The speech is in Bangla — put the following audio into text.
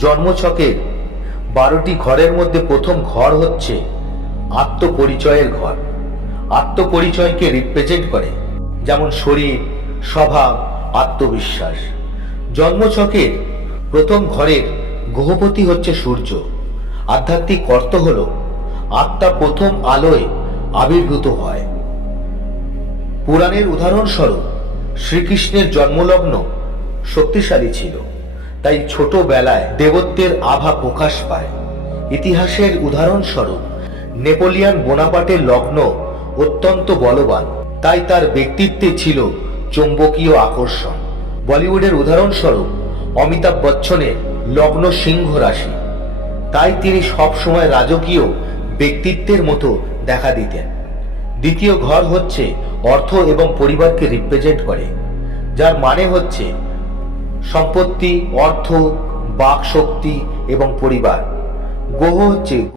জন্মছকের বারোটি ঘরের মধ্যে প্রথম ঘর হচ্ছে আত্মপরিচয়ের ঘর। আত্মপরিচয়কে রিপ্রেজেন্ট করে, যেমন শরীর, স্বভাব, আত্মবিশ্বাস। জন্মছকের প্রথম ঘরের গ্রহপতি হচ্ছে সূর্য। আধ্যাত্মিক অর্থ হল আত্মা প্রথম আলোয় আবির্ভূত হয়। পুরাণের উদাহরণস্বরূপ শ্রীকৃষ্ণের জন্মলগ্ন শক্তিশালী ছিল। তাই ছোটবেলায় দেবত্বের আভা প্রকাশ পায়। ইতিহাসের উদাহরণস্বরূপ, নেপোলিয়ান বোনাপাটের লগ্ন অত্যন্ত বলবান, তাই তার ব্যক্তিত্বে ছিল চৌম্বকীয় আকর্ষণ। বলিউডের উদাহরণস্বরূপ, অমিতাভ বচ্চনের লগ্ন সিংহ রাশি। তাই তিনি সবসময় রাজকীয় ব্যক্তিত্বের মতো দেখা দিতেন। দ্বিতীয় ঘর হচ্ছে অর্থ এবং পরিবারকে রিপ্রেজেন্ট করে, যার মানে হচ্ছে সম্পত্তি অর্থ বাক শক্তি এবং পরিবার। গ্রহ হচ্ছে